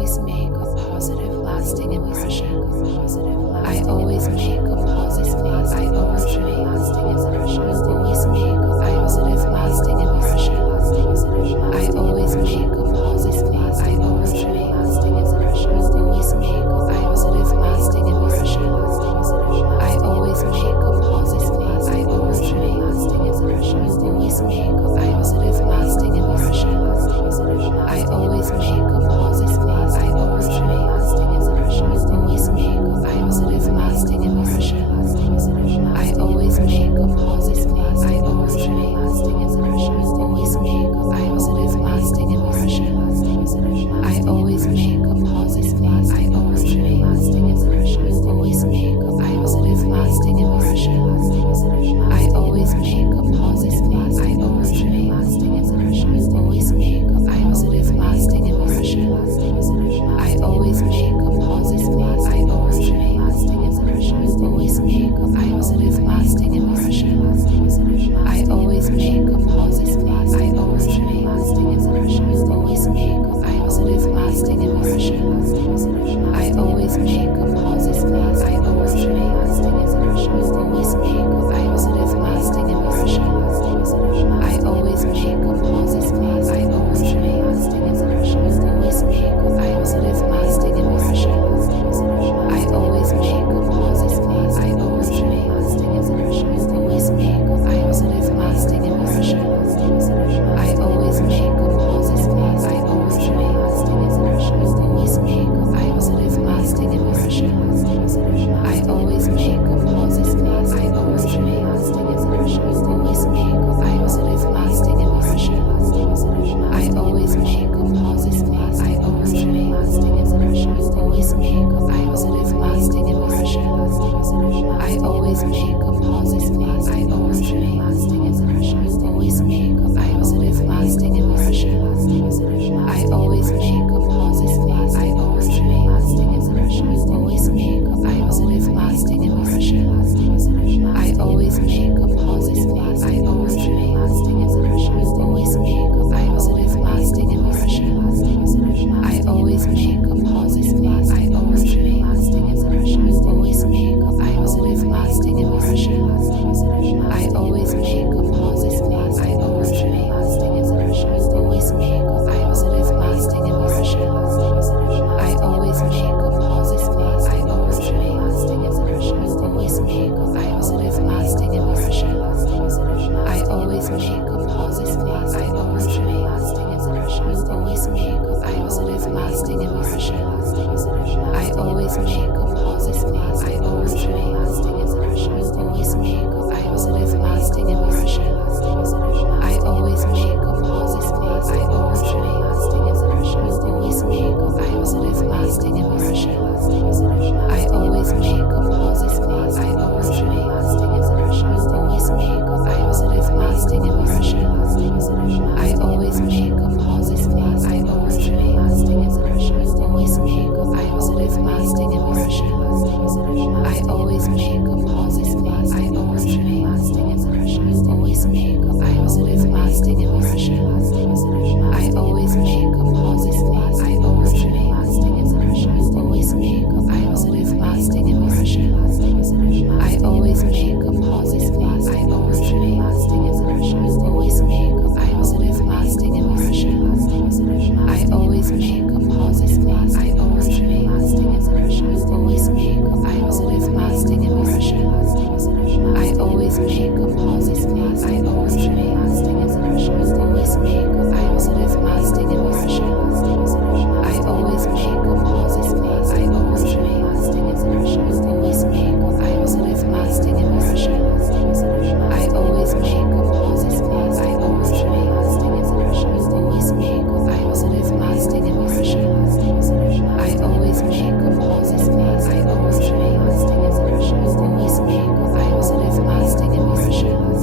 always make a positive, lasting impression. I always make a positive, lasting impression. You always make a positive, lasting impression. I always make a positive, lasting impression. You always make a positive, lasting impression. I always make a positive, lasting impression. You always make a positive, lasting impression. I always make a positive, lasting impression. You always make a positive, lasting impression. I always make a positive, lasting impression. You always make a positive, lasting impression. I always make a positive, lasting impression. You always make a positive, lasting impression. I always make a positive, lasting impression. You always make a positive, lasting impression. I always make a positive, lasting impression. You always make a positive, lasting impression. I always make a positive, lasting impression. You always make a positive, lasting impression. I always make a positive, lasting impression. You always make a positive, lasting impression. I always make a positive, lasting impression. You always make a positive, lasting impression. I always make a positive, lasting impression. You always make a positive, lasting impression. I always make a positive, lasting impression. You always make a positive, lasting impression. I always make a positive, lasting impression. You always make a positive, lasting impression. I always make a positive, lasting impression. You always make a positive, lasting impression. I always make a positive, lasting impression. You always make a positive, lasting impression. I always make a positive, lasting impression. You always make a positive, lasting impression. I always make a positive, lasting impression. You always make a positive, lasting impression. I always make a positive, lasting impression. You always make a positive, lasting impression. I always make a positive, lasting impression. You always make a positive, lasting impression. I always make a positive, lasting impression. You always make a positive, lasting impression. I always make a positive, lasting impression. You always make a positive, lasting impression. I always make a positive, lasting impression. You always make a positive, lasting impression. I always make a positive, lasting impression. You always make a positive, lasting impression. I always make a positive, lasting impression. You always make a positive, lasting impression. I always make a positive, lasting impression. You always make a positive, lasting impression. I always make a positive, lasting impression. You always make a positive, lasting impression. I always make a positive, lasting impression. You always make a positive, lasting impression. I always make a positive, lasting impression. You always make a positive, lasting impression. I always make a positive, lasting impression. You always make a positive, lasting impression. I always make a positive, lasting impression. You always make a positive, lasting impression. I always make a positive, lasting impression. You always make a positive, lasting impression. I always make a positive, lasting impression. You always make a positive, lasting impression. I always make a positive, lasting impression. You always make a positive, lasting impression.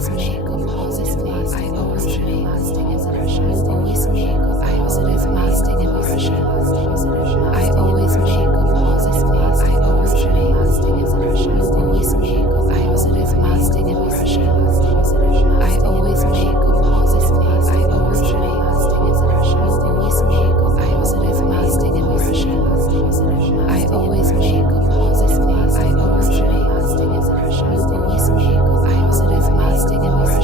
always make a positive lasting impression. You always make a positive lasting impression. I always make a positive lasting impression. You always make a positive lasting impression. I always make a positive lasting impression. You always make a positive lasting impression. I always make a positive lasting impression. You always make a positive lasting impression.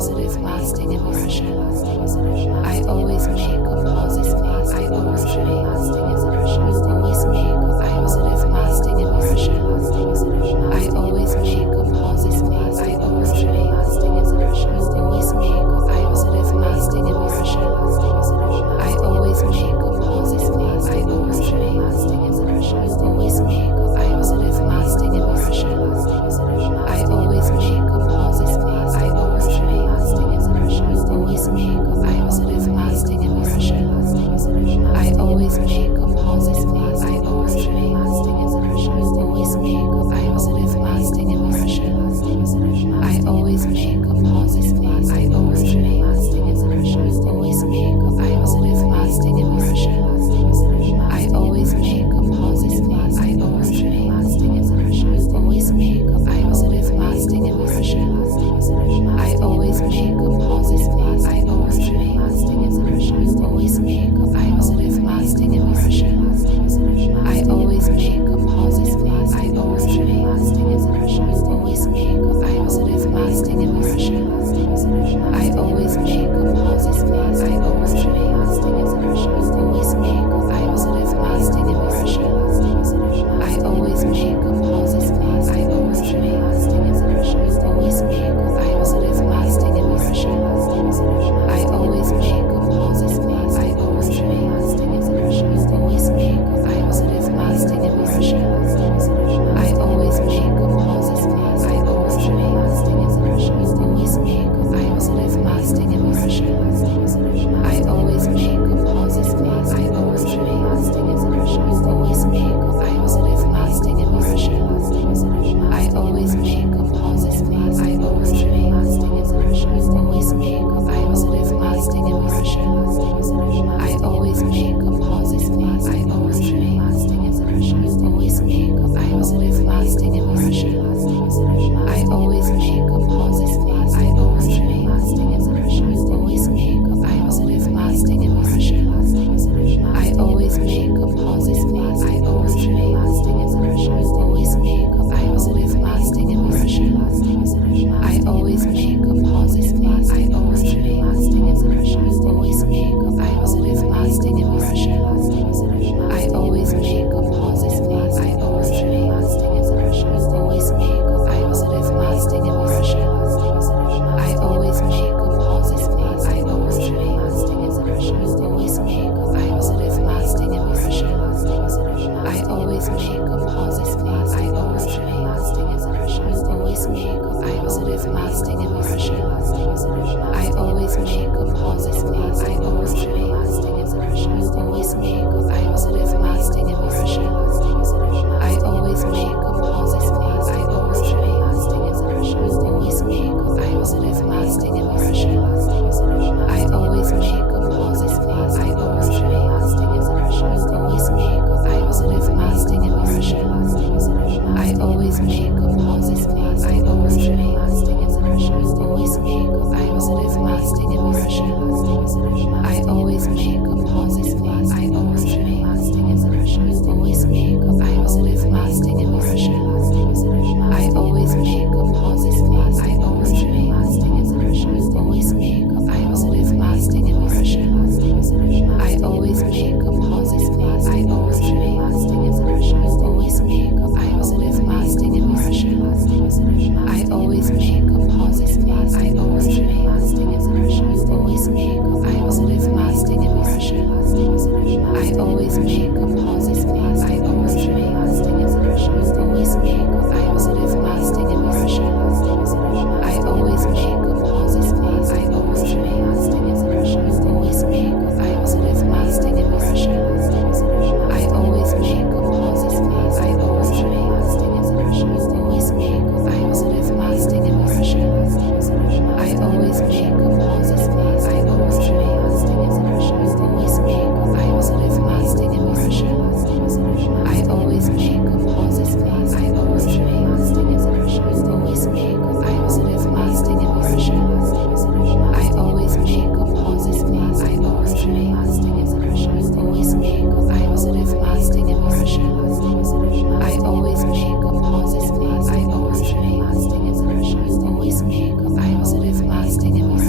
positive, lasting impression. I always make a positive, I always make a lasting impression. You always make a positive, lasting impression. I always make a positive, I always make a lasting impression. You always make a positive, lasting impression. I always make a positive, I always make a lasting impression. You always make a positive, lasting impression. I always make a positive, I always make a lasting impression. You always make a positive, lasting impression. I always make a positive, I always make a lasting impression. You always make a positive, lasting impression. I always make a positive, I always make a lasting impression. You always make a positive, lasting impression. I always make a positive, I always make a lasting impression. You always make a positive, lasting impression. I always make a positive, I always make a lasting impression. You always make a positive, lasting impression. I always make a positive, I always make a lasting impression. You always make a positive, lasting impression. I always make a positive, I always make a lasting impression. You always make a positive, lasting impression. I always make a positive, I always make a lasting impression. You always make a positive, lasting impression. I always make a positive, I always make a lasting impression. You always make a positive, lasting impression. I always make a positive, I always make a lasting impression. You always make a positive, lasting impression. I always make a positive, I always make a lasting impression. You always make a positive, lasting impression. I always make a positive, I always make a lasting impression. You always make a positive, lasting impression. I always make a positive, I always make a lasting impression. You always make a positive, lasting impression. I always make a positive, I always make a lasting impression. You always make a positive, lasting impression. I always make a positive, I always make a lasting impression. You always make a positive, lasting impression. I always make a positive, I always make a lasting impression. You always make a positive, lasting impression. I always make a positive, I always make a lasting impression. You always make a positive, lasting impression. I always make a positive, I always make a lasting impression. You always make a positive, lasting impression. I always make a positive, I always make a lasting impression. You always make a positive, lasting impression. I always make a positive, I always make a lasting impression. You always make a positive, lasting impression. I always make a positive, I always make a lasting impression. You always make a positive, lasting impression. I always make a positive, I always make a lasting impression. You always make a positive, lasting impression. I always make a positive, I always make a lasting impression. You always make a positive, lasting impression. I always make a positive, I always make a lasting impression. You always make a positive, lasting impression. I always make a positive, I always make a lasting impression. You always make a positive, lasting impression. I always make a positive, I always make a lasting impression. You always make a positive, lasting impression. I always make a positive, I always make a lasting impression. You always make a positive, lasting impression. I always make a positive, I always make a lasting impression. You always make a positive, lasting impression. I always make a positive, I always make a lasting impression. You always make a positive, lasting impression. I always make a positive, I always make a lasting impression. You always make a positive, lasting impression. I always make a positive, I always make a lasting impression. You always make a positive, lasting impression. I always make a positive, I always make a lasting impression. You always make a positive, lasting impression. I always make a positive, I always make a lasting impression. You always make a positive, lasting impression. I always make a positive, I always make a lasting impression. You always make a positive, lasting impression.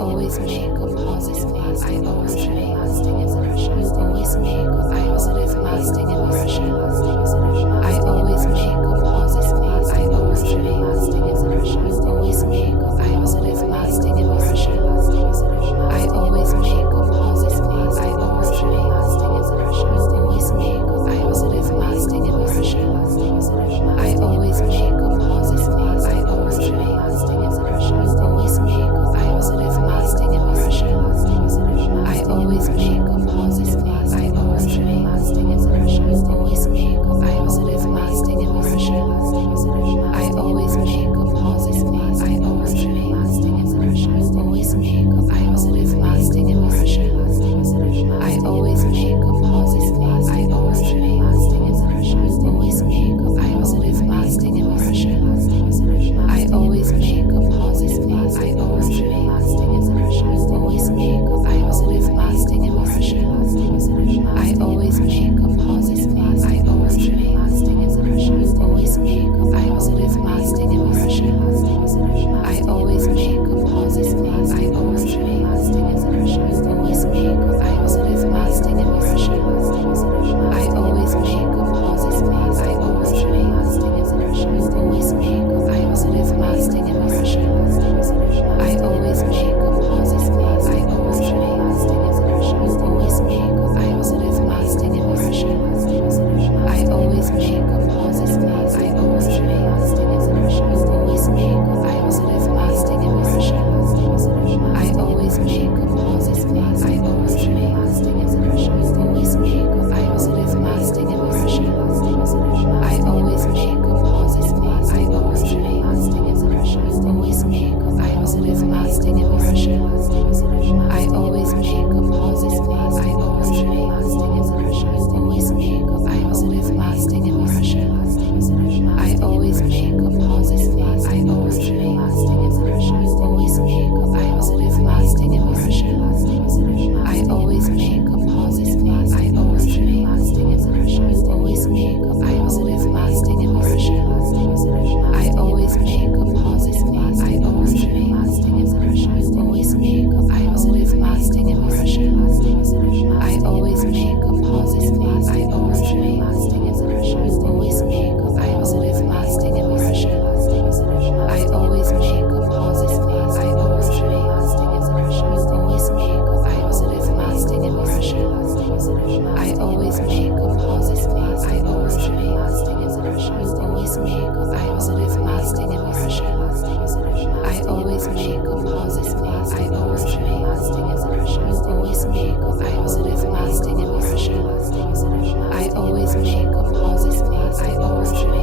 always make a positive, I always make lasting impression. You always make a positive, lasting impression. I always make a positive, I always make lasting impression. You always make a positive, lasting impression. I always make a positive, I always make lasting impression. You always make a positive, lasting impression. I always make a positive, I always make lasting impression. You always make a positive, lasting impression. I always make a positive, I always make lasting impression. You always make a positive, lasting impression. I always make a positive, I always make lasting impression. You always make a positive, lasting impression. I always make a positive, I always make lasting impression. You always make a positive, lasting impression. I always make a positive, I always make lasting impression. You always make a positive, lasting impression. I always make a positive, I always make lasting impression. You always make a positive, lasting impression. I always make a positive, I always make lasting impression. You always make a positive, lasting impression. I always make a positive, I always make lasting impression. You always make a positive, lasting impression. I always make a positive, I always make lasting impression. You always make a positive, lasting impression. I always make a positive, I always make lasting impression. You always make a positive, lasting impression. I always make a positive, I always make lasting impression. You always make a positive, lasting impression. I always make a positive, I always make lasting impression. You always make a positive, lasting impression. I always make a positive, I always make lasting impression. You always make a positive, lasting impression. I always make a positive, I always make lasting impression. You always make a positive, lasting impression. I always make a positive, I always make lasting impression. You always make a positive, lasting impression. I always make a positive, I always make lasting impression. You always make a positive, lasting impression. I always make a positive, I always make lasting impression. You always make a positive, lasting impression. I always make a positive, I always make lasting impression. You always make a positive, lasting impression. I always make a positive, I always make lasting impression. You always make a positive, lasting impression. I always make a positive, I always make lasting impression. You always make a positive, lasting impression. I always make a positive, I always make